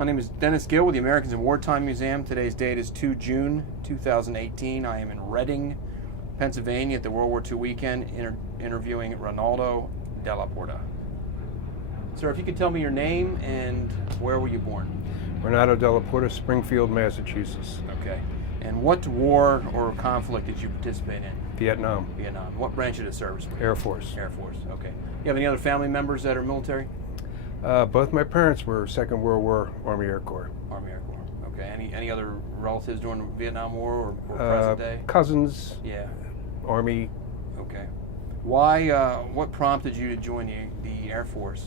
My name is Dennis Gill with the Americans in Wartime Museum. Today's date is 2 June 2018. I am in Reading, Pennsylvania at the World War II weekend interviewing Renalo della Porta. Sir, if you could tell me your name and where were you born? Renalo della Porta, Springfield, Massachusetts. Okay. And what war or conflict did you participate in? Vietnam. Vietnam. What branch of the service were you? Air Force. Air Force, okay. You have any other family members that are military? Both my parents were Second World War Army Air Corps. Army Air Corps, okay. Any other relatives during the Vietnam War or present day? Cousins. Yeah. Army. Okay. Why, what prompted you to join the Air Force?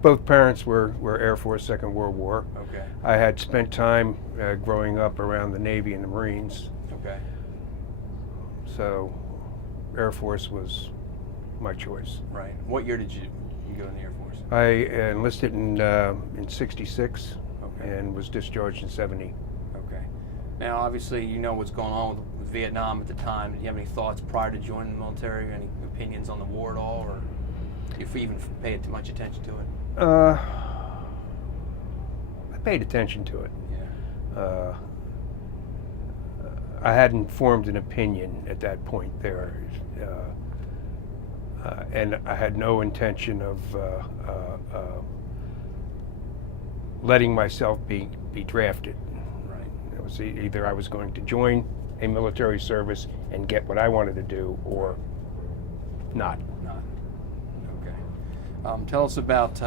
Both parents were Air Force, Second World War. Okay. I had spent time growing up around the Navy and the Marines. Okay. So Air Force was my choice. Right. What year did you go in the Air Force? I enlisted in '66 Okay. and was discharged in '70. Okay. Now, obviously, you know what's going on with Vietnam at the time. Did you have any thoughts prior to joining the military? Any opinions on the war at all, or if you even paid too much attention to it? I paid attention to it. Yeah. I hadn't formed an opinion at that point there, and I had no intention of letting myself be drafted. Right. It was either I was going to join a military service and get what I wanted to do, or not. Not. Okay. Tell us about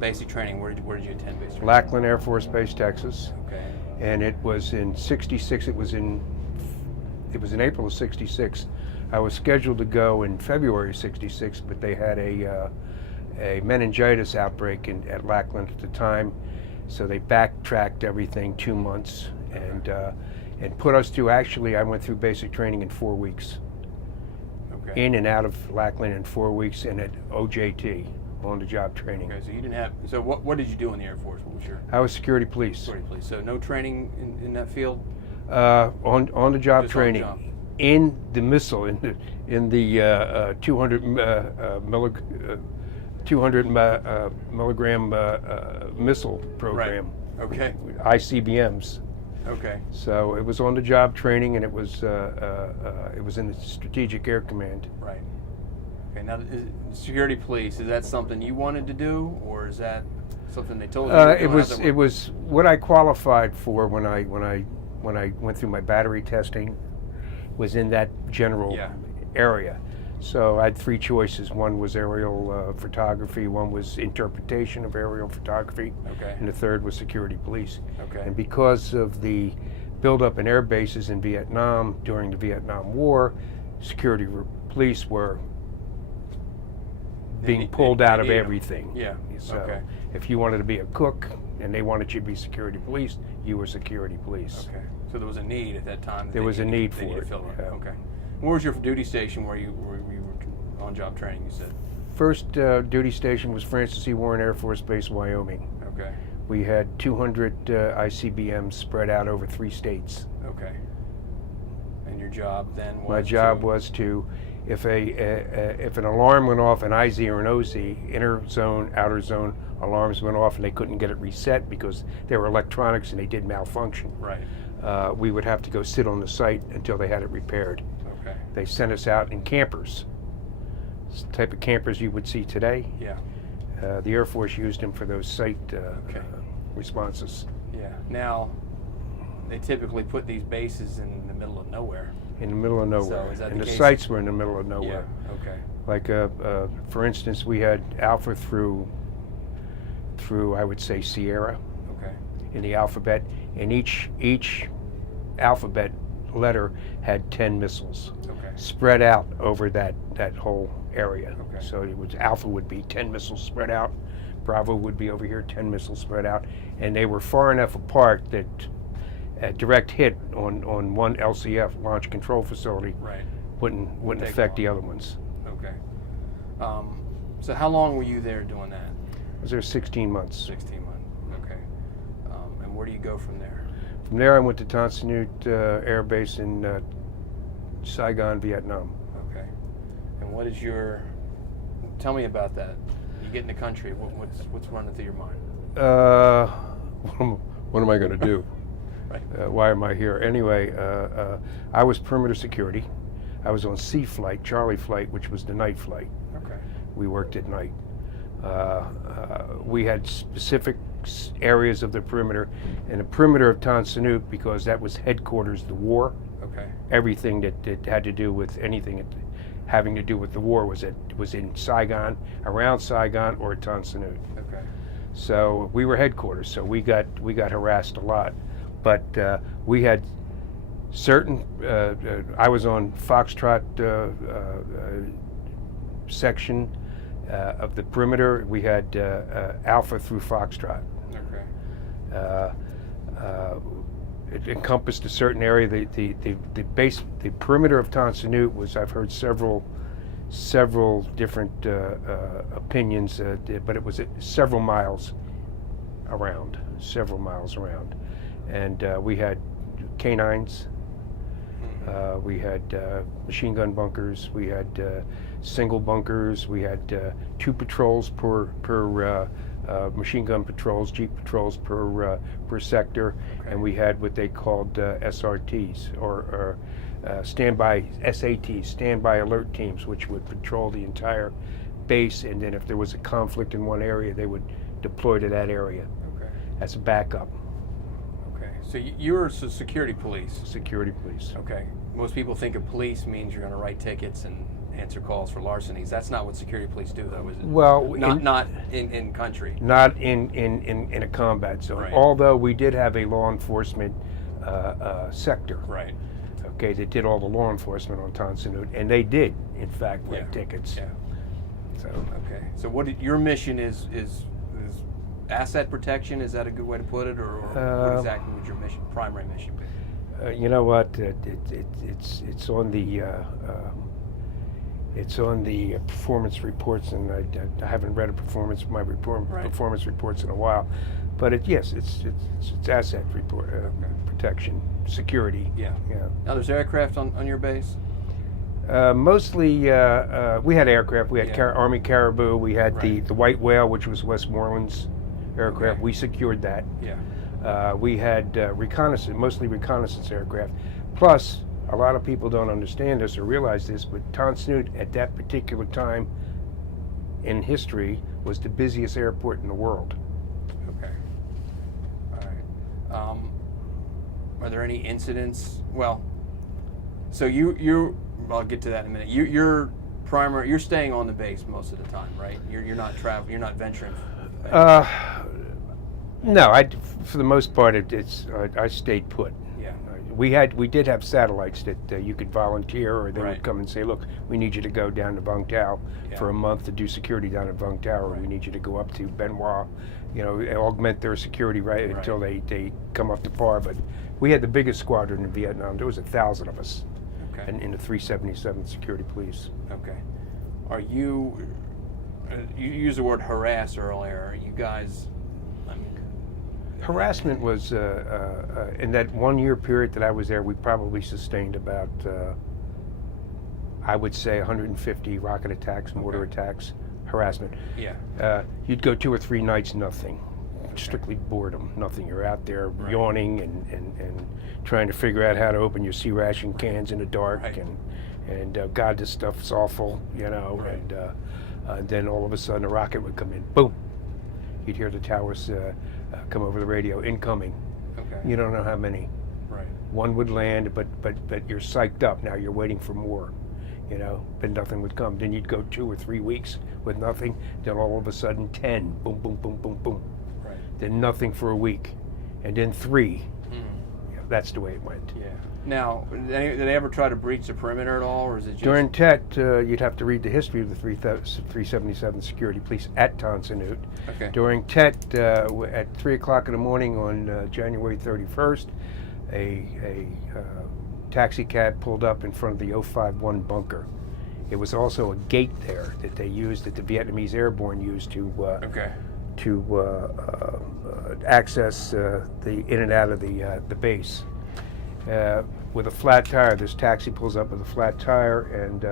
basic training. Where did you attend basic training? Lackland Air Force Base, Texas. Okay. And it was in '66. It was in April of '66. I was scheduled to go in February of '66, but they had a meningitis outbreak at Lackland at the time, so they backtracked everything 2 months and put us through. Actually, I went through basic training in 4 weeks. Okay. In and out of Lackland in 4 weeks, and at OJT, on-the-job training. Okay. So you didn't have. So what did you do in the Air Force? What was your I was security police. security police? So no training in that field. On-the-job Just training. on the job. In the missile, in the 200 milligram missile program. Right. Okay. ICBMs. Okay. So it was on the job training, and it was in the Strategic Air Command. Right. Okay. Now, security police, is that something you wanted to do, or is that something they told you? It was what I qualified for when I went through my battery testing. Was in that general area. So I had 3 choices. One was aerial photography, one was interpretation of aerial photography, Okay. and the third was security police. Okay. And because of the buildup in air bases in Vietnam during the Vietnam War, security police were being pulled out of everything. Yeah. So Okay. if you wanted to be a cook and they wanted you to be security police, you were security police. Okay. So there was a need at that time. There was a need they for needed it. to fill Yeah. Okay. Where was your duty station where you were on job training? You said. First duty station was Francis E. Warren Air Force Base, Wyoming. Okay. We had 200 ICBMs spread out over 3 states. Okay. And your job then was? My job was to, if an alarm went off, an IZ or an OZ, inner zone, outer zone alarms went off, and they couldn't get it reset because they were electronics and they did malfunction. Right. We would have to go sit on the site until they had it repaired. Okay. They sent us out in campers. It's the type of campers you would see today. Yeah. The Air Force used them for those site responses. Yeah. Now, they typically put these bases in the middle of nowhere. In the middle of nowhere. So is that and the the case? sites were in the middle of nowhere. Yeah. Okay. Like, for instance, we had Alpha through I would say Sierra Okay. in the alphabet, and each alphabet letter had 10 missiles Okay. spread out over that whole area. Okay. So it was Alpha would be 10 missiles spread out, Bravo would be over here, 10 missiles spread out, and they were far enough apart that a direct hit on one LCF, launch control facility, Right. wouldn't Take affect the off. other ones. Okay. So how long were you there doing that? I was there 16 months. 16 months. Okay. And where do you go from there? From there, I went to Tan Son Nhut Air Base in Saigon, Vietnam. Okay. And what is your? Tell me about that. You get in the country. What's running through your mind? What am I going to do? Right. Why am I here? Anyway, I was perimeter security. I was on C flight, Charlie flight, which was the night flight. Okay. We worked at night. We had specific areas of the perimeter, and the perimeter of Tonsanut, because that was headquarters of the war. Okay. Everything that had to do with anything having to do with the war was in Saigon, around Saigon, or at Tonsanut. Okay. So we were headquarters. So we got harassed a lot, but we had certain. I was on Foxtrot section of the perimeter. We had Alpha through Foxtrot. Okay. It encompassed a certain area. The perimeter of Tonsanut was, I've heard several different opinions, but it was several miles around, and we had canines, we had machine gun bunkers, we had single bunkers, we had 2 patrols per machine gun patrols, jeep patrols per sector, okay. and we had what they called SRTs, or standby SATs, standby alert teams, which would patrol the entire base, and then if there was a conflict in one area, they would deploy to that area. Okay. As a backup. Okay. So you're security police. Security police. Okay. Most people think of police means you're going to write tickets and answer calls for larcenies. That's not what security police do, though, is it? Well, not in country. Not in a combat zone. Right. Although we did have a law enforcement sector. Right. Okay, they did all the law enforcement on Tonsanut, and they did, in fact, write tickets. Yeah. So. Okay. So your mission is asset protection? Is that a good way to put it, or what exactly would your primary mission be? You know what? It's on the. It's on the performance reports, and I haven't read performance reports in a while, but it's asset protection, security. Yeah. Yeah. Now there's aircraft on your base. Mostly, we had aircraft. We had Army Caribou. We had the White Whale, which was Westmoreland's aircraft. Okay. We secured that. Yeah. We had mostly reconnaissance aircraft. Plus, a lot of people don't understand this or realize this, but Tonsanut at that particular time in history was the busiest airport in the world. Okay. All right. Are there any incidents? Well, so I'll get to that in a minute. You're staying on the base most of the time, right? You're not traveling. You're not venturing. No, for the most part, I stayed put. Yeah. We did have satellites that you could volunteer, or they would come and say, "Look, we need you to go down to Vung Tau for a month to do security down at Vung Tau, or we need you to go up to Benoit, augment their security until they come up to par." But we had the biggest squadron in Vietnam. There was 1,000 of us, in the 377th Security Police. Okay. Are you used the word harass earlier? Are you guys? Harassment was, in that 1 year period that I was there, we probably sustained about, I would say, 150 rocket attacks, mortar attacks, harassment. Yeah. You'd go 2 or 3 nights, nothing. Strictly boredom, nothing. You're out there yawning and trying to figure out how to open your sea ration cans in the dark, and God, this stuff's awful, and then all of a sudden a rocket would come in, boom. You'd hear the towers come over the radio, incoming. Okay. You don't know how many. Right. One would land, but you're psyched up. Now you're waiting for more, but nothing would come. Then you'd go 2 or 3 weeks with nothing. Then all of a sudden 10, boom, boom, boom, boom, boom. Right. Then nothing for a week, and then 3. That's the way it went. Yeah. Now, did they ever try to breach the perimeter at all, or is it just... During Tet, you'd have to read the history of the 377th Security Police at Tonsanut. Okay. During Tet, at 3 o'clock in the morning on January 31st, a taxi cab pulled up in front of the 051 bunker. It was also a gate there that they used, that the Vietnamese airborne used to access the in and out of the base. With a flat tire, this taxi pulls up with a flat tire, and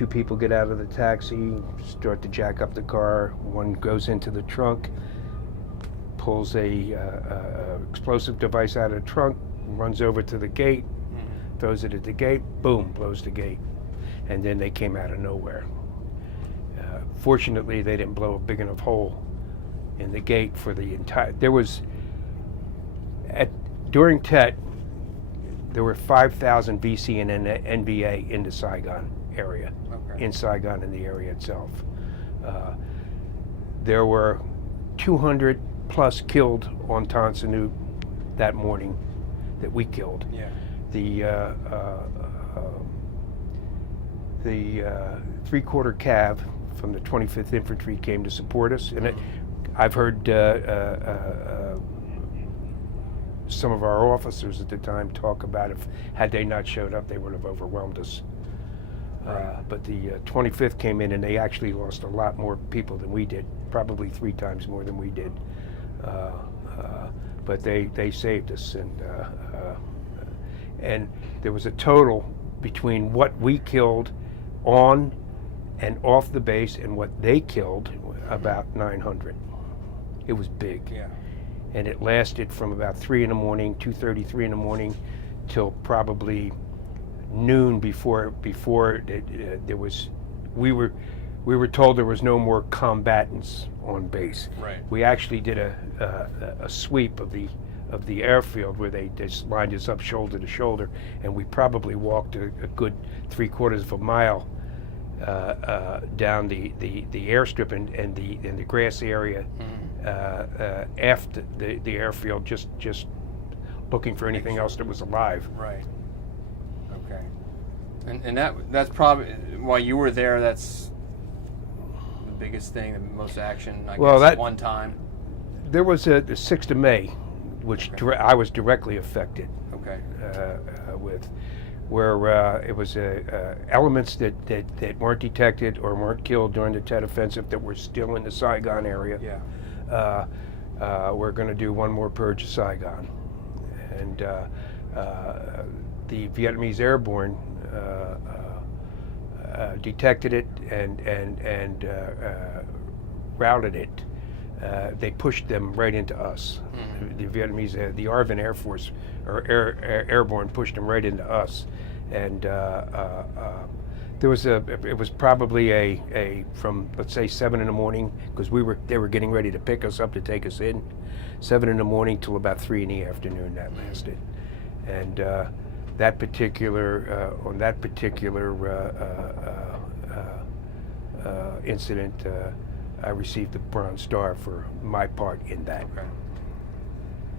Two people get out of the taxi, start to jack up the car. One goes into the trunk, pulls a explosive device out of the trunk, runs over to the gate, throws it at the gate, boom, blows the gate. And then they came out of nowhere. Fortunately, they didn't blow a big enough hole in the gate for the entire. During Tet, there were 5,000 VC and NVA in the Saigon area, in Saigon and the area itself. There were 200 plus killed on Tan Son Nhut that morning that we killed. Yeah. The three-quarter cav from the 25th Infantry came to support us, and I've heard some of our officers at the time talk about if had they not showed up, they would have overwhelmed us. But the 25th came in, and they actually lost a lot more people than we did, probably 3 times more than we did. But they saved us, and there was a total between what we killed on and off the base and what they killed, about 900. It was big. Yeah. And it lasted from about 3 in the morning, 2:30, 3 in the morning, till probably noon before there was. We were told there was no more combatants on base. Right. We actually did a sweep of the airfield where they just lined us up shoulder to shoulder, and we probably walked a good 3/4 of a mile down the airstrip and the grass area after the airfield, just looking for anything else that was alive. Right. Okay. And that's probably while you were there. That's the biggest thing, the most action. I guess at one time. There was the 6th of May, which I was directly affected. Okay. With. Where it was elements that weren't detected or weren't killed during the Tet Offensive that were still in the Saigon area. Yeah. We're going to do one more purge of Saigon. And the Vietnamese airborne detected it and routed it. They pushed them right into us. The Vietnamese, the ARVN Air Force, or airborne, pushed them right into us. And there was it was probably a from, let's say, 7 in the morning, because they were getting ready to pick us up to take us in. 7 in the morning till about 3 in the afternoon that lasted. And on that particular incident, I received the Bronze Star for my part in that.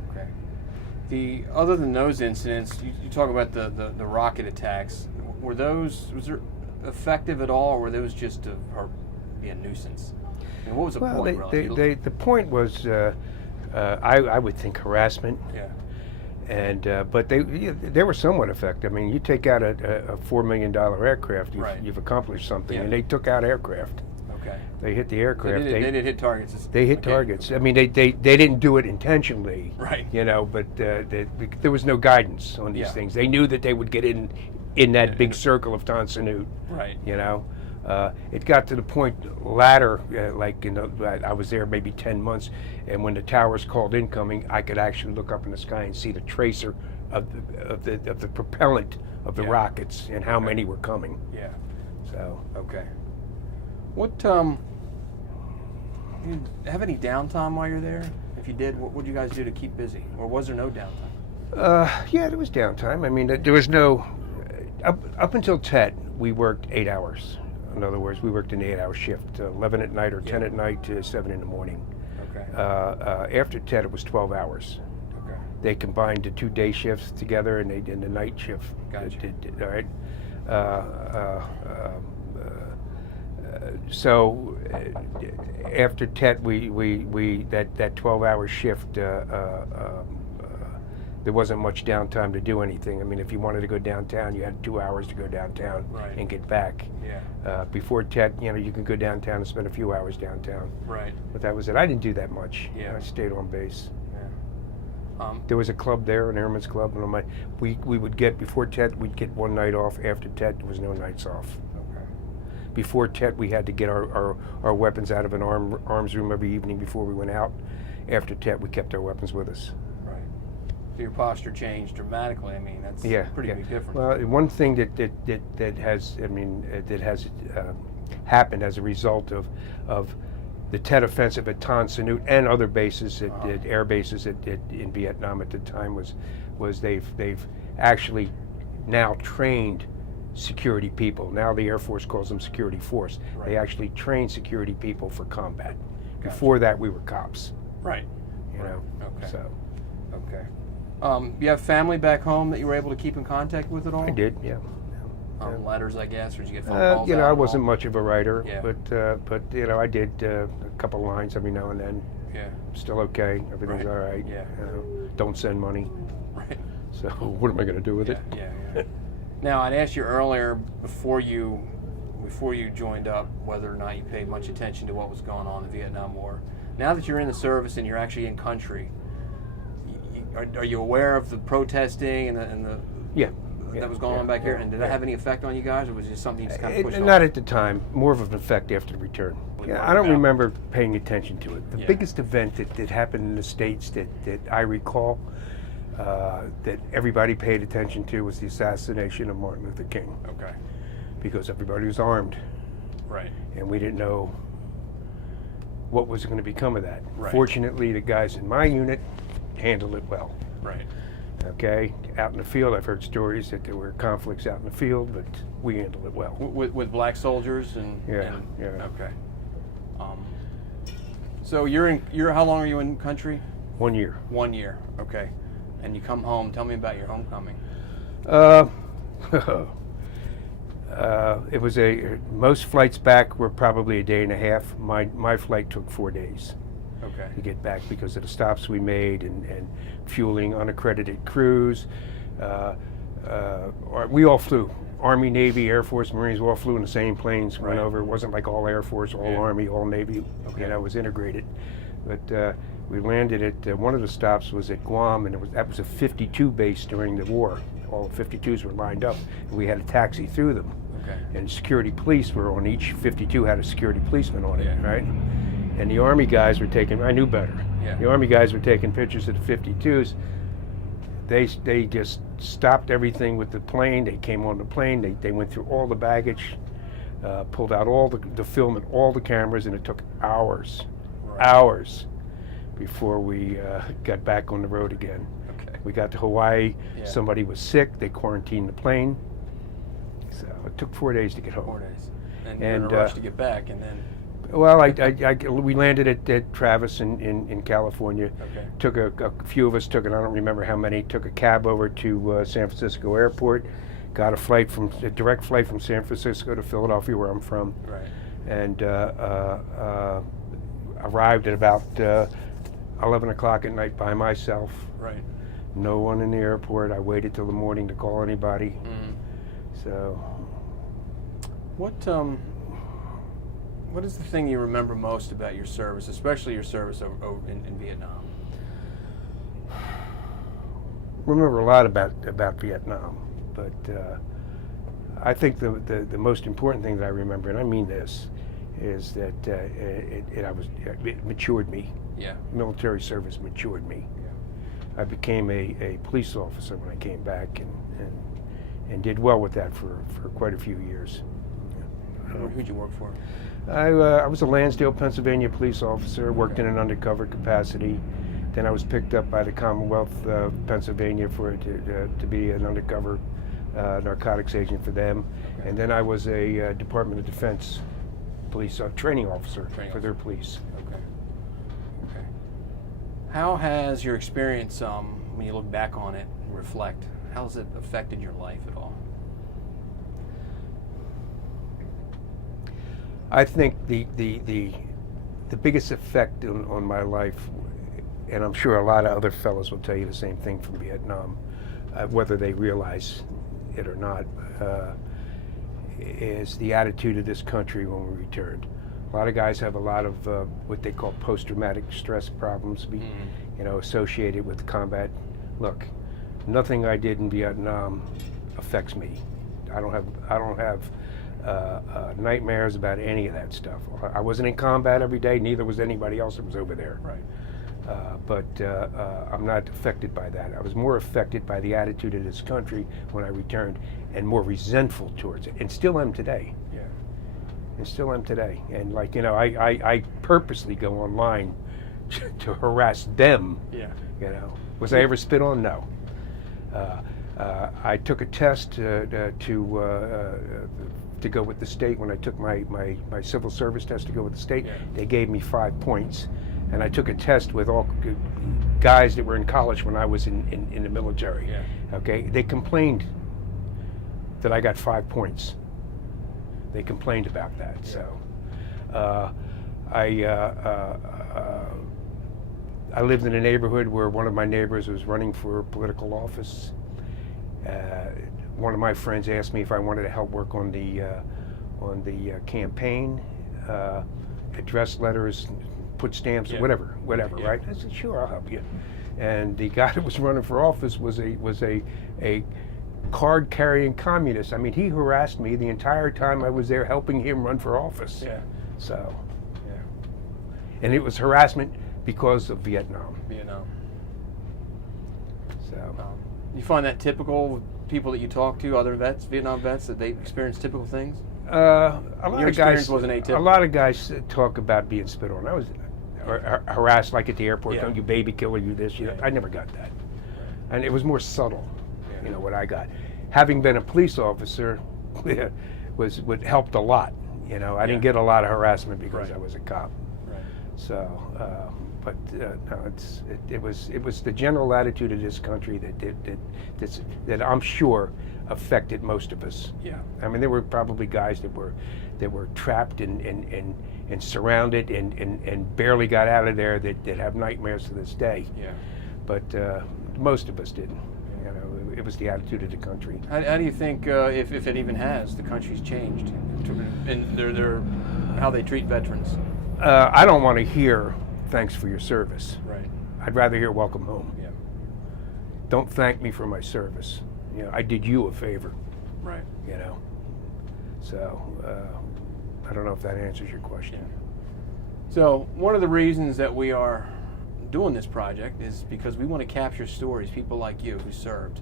Okay. Other than those incidents, you talk about the rocket attacks. Was there effective at all, or were those just to be a nuisance? And what was the point? The point was, I would think, harassment. Yeah. And but they were somewhat effective. I mean, you take out a $4 million aircraft, you've accomplished something. Yeah. And they took out aircraft. Okay. They hit the aircraft. They did hit targets. They hit targets. I mean, they didn't do it intentionally. Right. You know, but there was no guidance on these things. They knew that they would get in that big circle of Tan Son Nhut. Right. You know, it got to the point latter, I was there maybe 10 months, and when the towers called incoming, I could actually look up in the sky and see the tracer of the propellant of the rockets and how many were coming. Yeah. So. Okay. What did you have any downtime while you're there? If you did, what would you guys do to keep busy, or was there no downtime? Yeah, there was downtime. I mean, there was no up until Tet. We worked 8 hours. In other words, we worked an 8-hour shift, 11 at night or 10 at night to 7 in the morning. Okay. After Tet, it was 12 hours. Okay. They combined the 2 day shifts together, and they did the night shift. Gotcha. All right. So after Tet, we that 12-hour shift. There wasn't much downtime to do anything. I mean, if you wanted to go downtown, you had 2 hours to go downtown and get back. Yeah. Before Tet, you could go downtown and spend a few hours downtown. Right. But that was it. I didn't do that much. Yeah. I stayed on base. Yeah. There was a club there, an airman's club, and we would get, before Tet, we'd get one night off. After Tet, there was no nights off. Okay. Before Tet, we had to get our weapons out of an arms room every evening before we went out. After Tet, we kept our weapons with us. Right. So your posture changed dramatically. I mean, that's pretty big difference. Well, one thing that has, happened as a result of the Tet offensive at Tan Son Nhut and other bases, at air bases in Vietnam at the time, was they've actually now trained security people. Now the Air Force calls them security force. Right. They actually train security people for combat. Gotcha. Before that, we were cops. Right. You know. Okay. So. Okay. You have family back home that you were able to keep in contact with at all? I did. Yeah. Letters, I guess, or did you get phone calls? You know, out I at wasn't all? much of a writer, Yeah. but you know, I did a couple lines every now and then. Yeah. Still okay. Everything's Right. all right. Yeah. You know, don't send money. Right. So what am I going to do with it? Yeah. Now, I'd asked you earlier before you joined up whether or not you paid much attention to what was going on in the Vietnam War. Now that you're in the service and you're actually in country, are you aware of the protesting and the that was going on back here? And did that have any effect on you guys, or was it just something you just kind of pushed off? Not at the time. More of an effect after the return. Yeah, I don't remember paying attention to it. The biggest event that happened in the States that I recall that everybody paid attention to was the assassination of Martin Luther King. Okay. Because everybody was armed. Right. And we didn't know what was going to become of that. Right. Fortunately, the guys in my unit handled it well. Right. Okay, out in the field, I've heard stories that there were conflicts out in the field, but we handled it well. With black soldiers and Yeah. Okay. So you're how long are you in country? 1 year. 1 year. Okay. And you come home. Tell me about your homecoming. It was most flights back were probably a day and a half. My flight took 4 days. Okay. To get back because of the stops we made and fueling unaccredited crews. We all flew. Army, Navy, Air Force, Marines, we all flew in the same planes, went over. It wasn't like all Air Force, all Army, all Navy. Okay. You know, it was integrated. But we landed at, one of the stops was at Guam, and that was a 52 base during the war. All the 52s were lined up, and we had a taxi through them. Okay. And security police were on each 52, had a security policeman on it, Yeah. right? And the Army guys were taking, I knew better. Yeah. The Army guys were taking pictures of the 52s. They just stopped everything with the plane. They came on the plane. They went through all the baggage, pulled out all the film and all the cameras, and it took hours before we got back on the road again. Okay. We got to Hawaii. Yeah. Somebody was sick. They quarantined the plane. So it took 4 days to get home. 4 days. And you're in a rush to get back, and then. Well, we landed at Travis in California. Okay. Took a few of us took it. I don't remember how many. Took a cab over to San Francisco Airport. Got a direct flight from San Francisco to Philadelphia, where I'm from. Right. And arrived at about 11 o'clock at night by myself. Right. No one in the airport. I waited till the morning to call anybody. Mm-hmm. So. What is the thing you remember most about your service, especially your service over in Vietnam? Remember a lot about Vietnam, but I think the most important thing that I remember, and I mean this, is that it matured me. Yeah. Military service matured me. Yeah. I became a police officer when I came back, and did well with that for quite a few years. Who'd you work for? I was a Lansdale, Pennsylvania police officer, worked in an undercover capacity. Then I was picked up by the Commonwealth of Pennsylvania to be an undercover narcotics agent for them. Okay. And then I was a Department of Defense police training officer for their police. Okay. Okay. How has your experience, when you look back on it and reflect, how has it affected your life at all? I think the biggest effect on my life, and I'm sure a lot of other fellows will tell you the same thing from Vietnam, whether they realize it or not, is the attitude of this country when we returned. A lot of guys have a lot of what they call post-traumatic stress problems, associated with combat. Look, nothing I did in Vietnam affects me. I don't have nightmares about any of that stuff. I wasn't in combat every day, neither was anybody else that was over there. Right. But I'm not affected by that. I was more affected by the attitude of this country when I returned, and more resentful towards it, and still am today. Yeah. And still am today. And like, you know, I purposely go online to harass them. Yeah. You know, was I ever spit on? No. I took a test to go with the state. When I took my civil service test to go with the state, Yeah. they gave me 5 points. And I took a test with all guys that were in college when I was in the military. Yeah. Okay, they complained that I got 5 points. They complained about that. Yeah. So I lived in a neighborhood where one of my neighbors was running for political office. One of my friends asked me if I wanted to help work on the campaign, address letters, put stamps, Yeah. whatever, Yeah. right? I said, sure, I'll help you. And the guy that was running for office was a card-carrying communist. I mean, he harassed me the entire time I was there helping him run for office. Yeah. So, Yeah. and it was harassment because of Vietnam. Vietnam. So, You find that typical with people that you talk to, other vets, Vietnam vets, that they experience typical things? a lot Your of guys experience wasn't atypical. A lot of guys talk about being spit on. I was harassed, like at the airport. Yeah. Don't you baby killer, you this, you that. Yeah. I never got that, and it was more subtle. Yeah. You know what I got. Having been a police officer, would helped a lot. You know, I didn't Yeah. get a lot of harassment because Right. I was a cop. Right. So, but no, it was the general attitude of this country that I'm sure affected most of us. Yeah. I mean, there were probably guys that were trapped and surrounded and barely got out of there that have nightmares to this day. Yeah. But most of us didn't. You know, it was the attitude of the country. How do you think, if it even has, the country's changed in their how they treat veterans? I don't want to hear thanks for your service. Right. I'd rather hear welcome home. Yeah. Don't thank me for my service. You know, I did you a favor. Right. You know. So I don't know if that answers your question. So one of the reasons that we are doing this project is because we want to capture stories, people like you who served.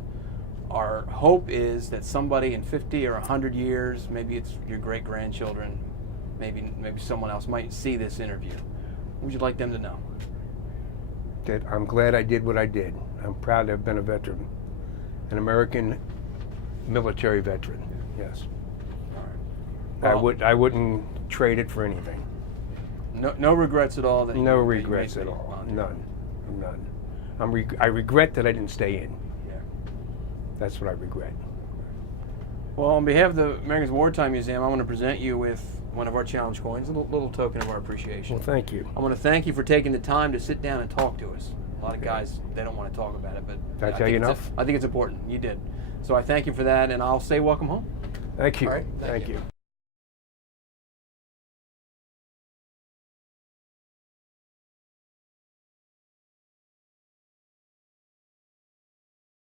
Our hope is that somebody in 50 or 100 years, maybe it's your great-grandchildren, maybe someone else might see this interview. What would you like them to know? That I'm glad I did what I did. I'm proud to have been a veteran, an American military veteran. Yes. All right. Well, I wouldn't trade it for anything. No regrets at all. No regrets at all. None. I regret that I didn't stay in. Yeah. That's what I regret. Well, on behalf of the Americans Wartime Museum, I want to present you with one of our challenge coins, a little token of our appreciation. Well, thank you. I want to thank you for taking the time to sit down and talk to us. A lot of guys, they don't want to talk about it, but Did I tell you enough? I think it's important. You did. So I thank you for that, and I'll say welcome home. Thank you. All right, thank you. you.